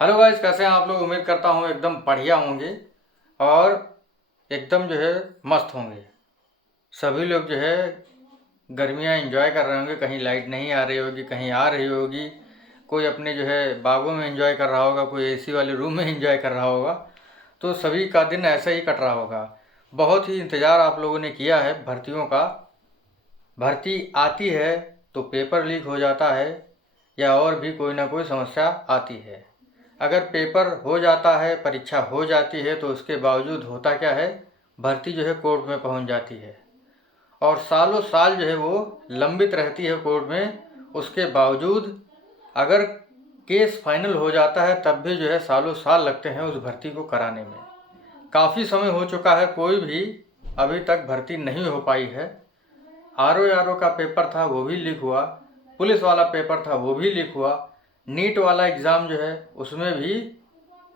Hello guys, कैसे हैं आप लोग। उम्मीद करता हूँ एकदम बढ़िया होंगे और एकदम जो है मस्त होंगे। सभी लोग जो है गर्मियाँ एंजॉय कर रहे होंगे। कहीं लाइट नहीं आ रही होगी, कहीं आ रही होगी। कोई अपने जो है बागों में एंजॉय कर रहा होगा, कोई एसी वाले रूम में एंजॉय कर रहा होगा। तो सभी का दिन ऐसा ही कट रहा होगा। बहुत ही इंतज़ार आप लोगों ने किया है भर्तियों का। भर्ती आती है तो पेपर लीक हो जाता है या और भी कोई ना कोई समस्या आती है। अगर पेपर हो जाता है, परीक्षा हो जाती है, तो उसके बावजूद होता क्या है, भर्ती जो है कोर्ट में पहुंच जाती है और सालों साल जो है वो लंबित रहती है कोर्ट में। उसके बावजूद अगर केस फाइनल हो जाता है तब भी जो है सालों साल लगते हैं उस भर्ती को कराने में। काफ़ी समय हो चुका है, कोई भी अभी तक भर्ती नहीं हो पाई है। आर ओ का पेपर था वो भी लीक हुआ, पुलिस वाला पेपर था वो भी लीक हुआ, नीट वाला एग्ज़ाम जो है उसमें भी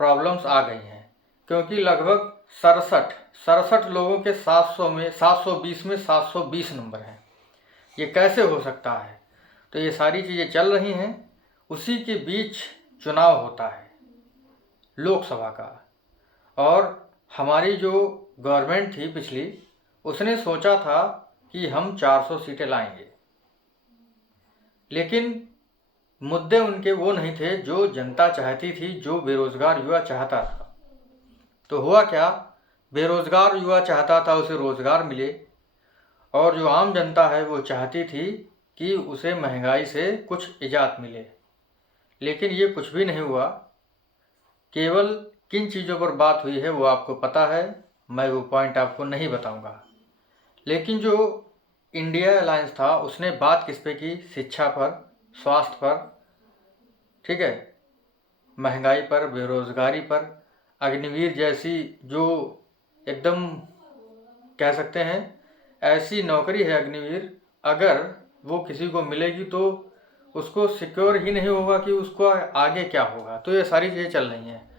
प्रॉब्लम्स आ गई हैं। क्योंकि लगभग सड़सठ सड़सठ लोगों के 700 में 720 में 720 नंबर हैं। ये कैसे हो सकता है। तो ये सारी चीज़ें चल रही हैं। उसी के बीच चुनाव होता है लोकसभा का। और हमारी जो गवर्नमेंट थी पिछली, उसने सोचा था कि हम 400 सीटें लाएंगे। लेकिन मुद्दे उनके वो नहीं थे जो जनता चाहती थी, जो बेरोजगार युवा चाहता था। तो हुआ क्या, बेरोजगार युवा चाहता था उसे रोजगार मिले, और जो आम जनता है वो चाहती थी कि उसे महंगाई से कुछ इजात मिले। लेकिन ये कुछ भी नहीं हुआ। केवल किन चीज़ों पर बात हुई है वो आपको पता है, मैं वो पॉइंट आपको नहीं बताऊंगा। लेकिन जो इंडिया अलायंस था उसने बात किस पे की, शिक्षा पर, स्वास्थ्य पर, ठीक है, महंगाई पर, बेरोजगारी पर। अग्निवीर जैसी जो एकदम कह सकते हैं ऐसी नौकरी है अग्निवीर, अगर वो किसी को मिलेगी तो उसको सिक्योर ही नहीं होगा कि उसको आगे क्या होगा। तो ये सारी चीज़ें चल रही हैं।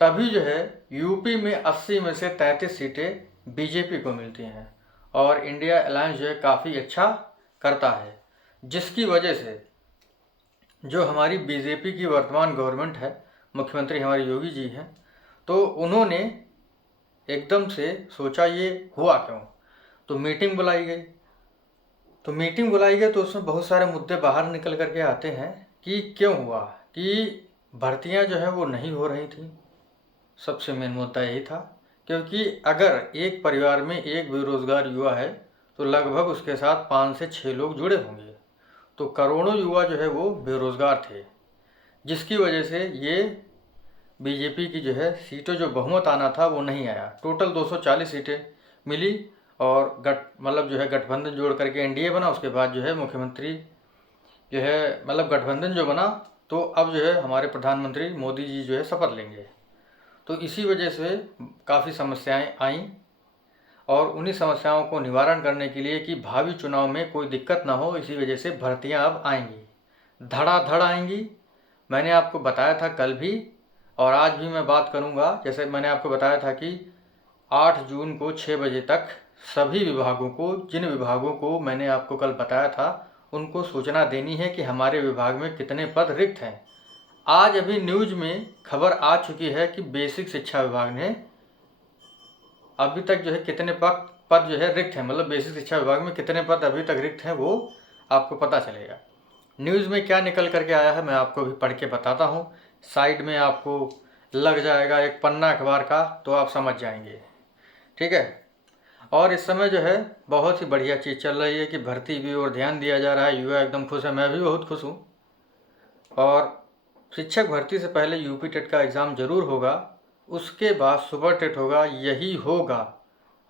तभी जो है यूपी में 80 में से 33 सीटें बीजेपी को मिलती हैं और इंडिया अलायंस जो है काफ़ी अच्छा करता है। जिसकी वजह से जो हमारी बीजेपी की वर्तमान गवर्नमेंट है, मुख्यमंत्री हमारे योगी जी हैं, तो उन्होंने एकदम से सोचा ये हुआ क्यों। तो मीटिंग बुलाई गई। तो उसमें बहुत सारे मुद्दे बाहर निकल करके आते हैं कि क्यों हुआ, कि भर्तियां जो है वो नहीं हो रही थी। सबसे मेन मुद्दा यही था। क्योंकि अगर एक परिवार में एक बेरोजगार युवा है तो लगभग उसके साथ 5 से 6 लोग जुड़े होंगे। तो करोड़ों युवा जो है वो बेरोजगार थे, जिसकी वजह से ये बीजेपी की जो है सीटें, जो बहुमत आना था वो नहीं आया। टोटल 240 सीटें मिली और मतलब जो है गठबंधन जोड़ करके एनडीए बना। उसके बाद जो है मुख्यमंत्री जो है मतलब गठबंधन जो बना, तो अब जो है हमारे प्रधानमंत्री मोदी जी जो है शपथ लेंगे। तो इसी वजह से काफ़ी समस्याएं आईं और उन्हीं समस्याओं को निवारण करने के लिए कि भावी चुनाव में कोई दिक्कत ना हो, इसी वजह से भर्तियां अब आएंगी, धड़ाधड़ आएंगी। मैंने आपको बताया था कल भी और आज भी मैं बात करूंगा। जैसे मैंने आपको बताया था कि 8 जून को 6 बजे तक सभी विभागों को, जिन विभागों को मैंने आपको कल बताया था, उनको सूचना देनी है कि हमारे विभाग में कितने पद रिक्त हैं। आज अभी न्यूज में खबर आ चुकी है कि बेसिक शिक्षा विभाग ने अभी तक जो है कितने पद जो है रिक्त हैं, मतलब बेसिक शिक्षा विभाग में कितने पद अभी तक रिक्त हैं वो आपको पता चलेगा। न्यूज़ में क्या निकल करके आया है मैं आपको भी पढ़ के बताता हूँ। साइड में आपको लग जाएगा एक पन्ना अखबार का, तो आप समझ जाएंगे, ठीक है। और इस समय जो है बहुत ही बढ़िया चीज़ चल रही है कि भर्ती की ओर ध्यान दिया जा रहा है। युवा एकदम खुश है, मैं भी बहुत खुश हूँ। और शिक्षक भर्ती से पहले यूपी टेट का एग्ज़ाम जरूर होगा, उसके बाद सुपर टेट होगा, यही होगा।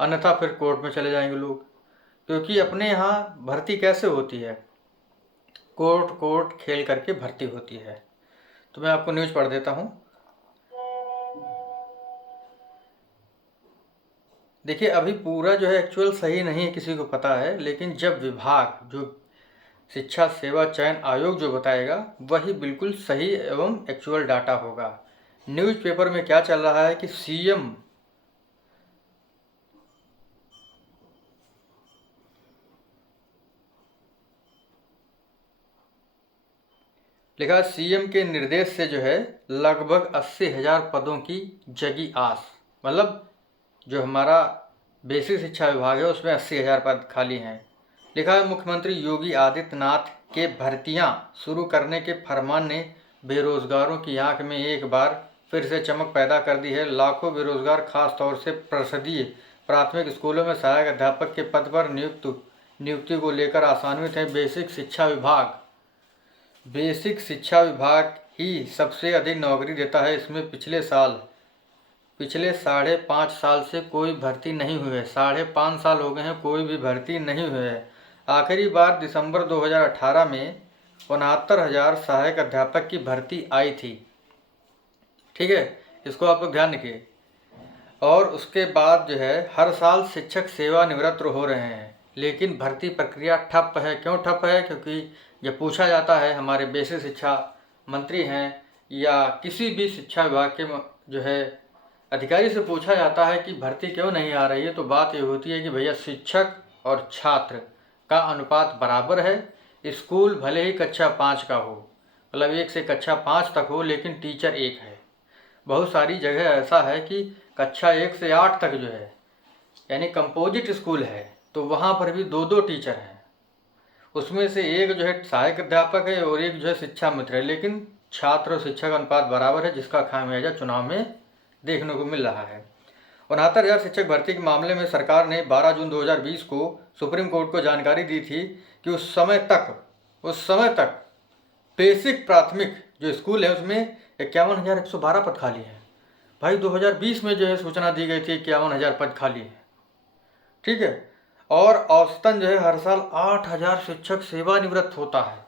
अन्यथा फिर कोर्ट में चले जाएंगे लोग। क्योंकि अपने यहाँ भर्ती कैसे होती है, कोर्ट कोर्ट खेल करके भर्ती होती है। तो मैं आपको न्यूज़ पढ़ देता हूँ। देखिए अभी पूरा जो है एक्चुअल सही नहीं है, किसी को पता है, लेकिन जब विभाग जो शिक्षा सेवा चयन आयोग जो बताएगा वही बिल्कुल सही एवं एक्चुअल डाटा होगा। न्यूज़पेपर में क्या चल रहा है कि सीएम लिखा है सीएम के निर्देश से जो है लगभग 80,000 पदों की जगी आस। मतलब जो हमारा बेसिक शिक्षा विभाग है उसमें 80,000 पद खाली हैं। लिखा है मुख्यमंत्री योगी आदित्यनाथ के भर्तियां शुरू करने के फरमान ने बेरोजगारों की आंख में एक बार फिर से चमक पैदा कर दी है। लाखों बेरोजगार खास तौर से परिषदीय प्राथमिक स्कूलों में सहायक अध्यापक के पद पर नियुक्ति को लेकर आशान्वित है। बेसिक शिक्षा विभाग ही सबसे अधिक नौकरी देता है। इसमें पिछले 5.5 साल से कोई भर्ती नहीं हुई है। 5.5 साल हो गए हैं, कोई भी भर्ती नहीं हुई है। आखिरी बार दिसंबर 2018 में 69,000 सहायक अध्यापक की भर्ती आई थी। ठीक है, इसको आप लोग ध्यान रखिए। और उसके बाद जो है हर साल शिक्षक सेवानिवृत्त हो रहे हैं, लेकिन भर्ती प्रक्रिया ठप है। क्यों ठप है? क्योंकि जब पूछा जाता है, हमारे बेसिक शिक्षा मंत्री हैं या किसी भी शिक्षा विभाग के जो है अधिकारी से पूछा जाता है कि भर्ती क्यों नहीं आ रही है, तो बात ये होती है कि भैया शिक्षक और छात्र का अनुपात बराबर है। स्कूल भले ही कक्षा 5 का हो, मतलब 1 से कक्षा 5 तक हो, लेकिन टीचर 1 है। बहुत सारी जगह ऐसा है कि कक्षा 1 से 8 तक जो है यानी कंपोजिट स्कूल है, तो वहाँ पर भी 2-2 टीचर हैं। उसमें से एक जो है सहायक अध्यापक है और एक जो है शिक्षा मित्र है, लेकिन छात्र और शिक्षक अनुपात बराबर है, जिसका खामियाजा चुनाव में देखने को मिल रहा है। 69,000 शिक्षक भर्ती के मामले में सरकार ने 12 जून 2020 को सुप्रीम कोर्ट को जानकारी दी थी कि उस समय तक बेसिक प्राथमिक जो स्कूल है उसमें 51,112 पद खाली हैं। भाई 2020 में जो है सूचना दी गई थी 51,000 पद खाली हैं। ठीक है, और औसतन जो है हर साल 8,000 शिक्षक सेवानिवृत्त होता है।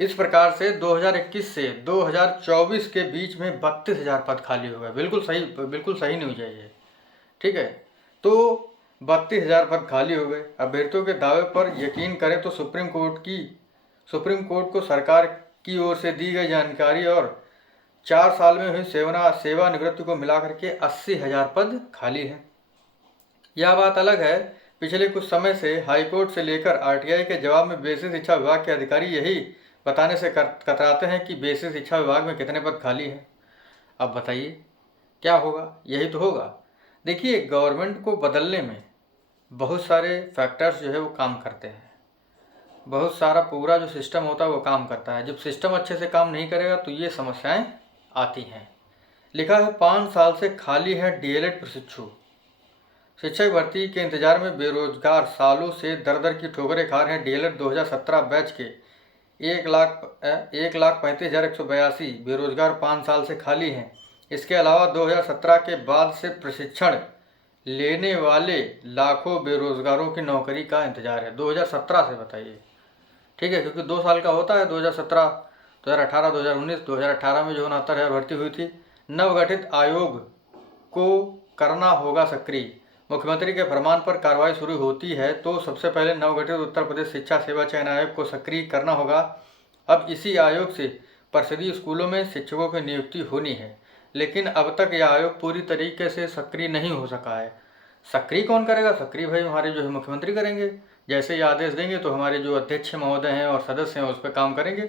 इस प्रकार से 2021 से 2024 के बीच में 32,000 पद खाली हो गए। बिल्कुल सही न्यूज़ है ये। ठीक है, तो 32,000 पद खाली हो गए। अभ्यर्थियों के दावे पर यकीन करें तो सुप्रीम कोर्ट को सरकार की ओर से दी गई जानकारी और 4 साल में हुई सेवानिवृत्ति को मिलाकर के 80,000 पद खाली हैं। यह बात अलग है, पिछले कुछ समय से हाईकोर्ट से लेकर आरटीआई के जवाब में बेसिक शिक्षा विभाग के अधिकारी यही बताने से कतराते हैं कि बेसिक शिक्षा विभाग में कितने पद खाली हैं। अब बताइए क्या होगा? यही तो होगा। देखिए, गवर्नमेंट को बदलने में बहुत सारे फैक्टर्स जो है वो काम करते हैं, बहुत सारा पूरा जो सिस्टम होता है वो काम करता है। जब सिस्टम अच्छे से काम नहीं करेगा तो ये समस्याएं आती हैं। लिखा है 5 साल से खाली है डीएलएड प्रशिक्षु। शिक्षक भर्ती के इंतजार में बेरोजगार सालों से दर की ठोकरें खा रहे हैं। डीएलएड 2017 बैच के 1,35,182 बेरोजगार 5 साल से खाली हैं। इसके अलावा 2017 के बाद से प्रशिक्षण लेने वाले लाखों बेरोजगारों की नौकरी का इंतजार है। 2017 से बताइए। ठीक है, क्योंकि 2 साल का होता है। 2017, 2018, 2019, 2018 में जो 69,000 भर्ती हुई थी। नवगठित आयोग को करना होगा सक्रिय। मुख्यमंत्री के फरमान पर कार्रवाई शुरू होती है तो सबसे पहले नवगठित उत्तर प्रदेश शिक्षा सेवा चयन आयोग को सक्रिय करना होगा। अब इसी आयोग से परिषदीय स्कूलों में शिक्षकों की नियुक्ति होनी है, लेकिन अब तक यह आयोग पूरी तरीके से सक्रिय नहीं हो सका है। सक्रिय कौन करेगा? सक्रिय भाई हमारे जो है मुख्यमंत्री करेंगे। जैसे ही आदेश देंगे तो हमारे जो अध्यक्ष महोदय हैं और सदस्य हैं उस पर काम करेंगे।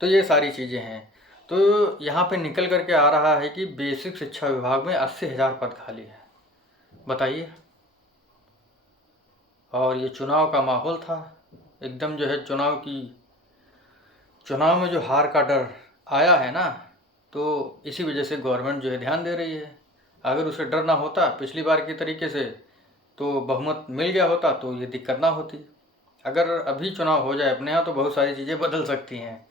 तो ये सारी चीज़ें हैं। तो यहाँ पे निकल करके आ रहा है कि बेसिक शिक्षा विभाग में 80,000 पद खाली है। बताइए। और ये चुनाव का माहौल था एकदम जो है, चुनाव में जो हार का डर आया है ना, तो इसी वजह से गवर्नमेंट जो है ध्यान दे रही है। अगर उसे डर ना होता पिछली बार की तरीके से, तो बहुमत मिल गया होता तो ये दिक्कत ना होती। अगर अभी चुनाव हो जाए अपने यहाँ तो बहुत सारी चीज़ें बदल सकती हैं।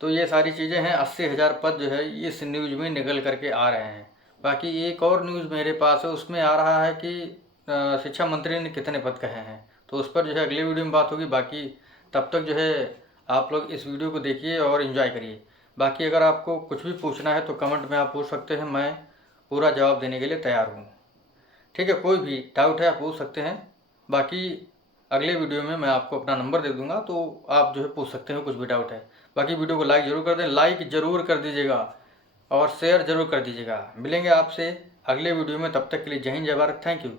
तो ये सारी चीज़ें हैं। 80,000 पद जो है इस न्यूज़ में निकल करके आ रहे हैं। बाकी एक और न्यूज़ मेरे पास है, उसमें आ रहा है कि शिक्षा मंत्री ने कितने पद कहे हैं, तो उस पर जो है अगले वीडियो में बात होगी। बाकी तब तक जो है आप लोग इस वीडियो को देखिए और एंजॉय करिए। बाकी अगर आपको कुछ भी पूछना है तो कमेंट में आप पूछ सकते हैं, मैं पूरा जवाब देने के लिए तैयार हूँ। ठीक है, कोई भी डाउट है आप पूछ सकते हैं। बाकी अगले वीडियो में मैं आपको अपना नंबर दे दूंगा, तो आप जो है पूछ सकते हैं कुछ भी डाउट है। बाकी वीडियो को लाइक ज़रूर कर दें, लाइक ज़रूर कर दीजिएगा और शेयर ज़रूर कर दीजिएगा। मिलेंगे आपसे अगले वीडियो में, तब तक के लिए जय हिंद, जय भारत, थैंक यू।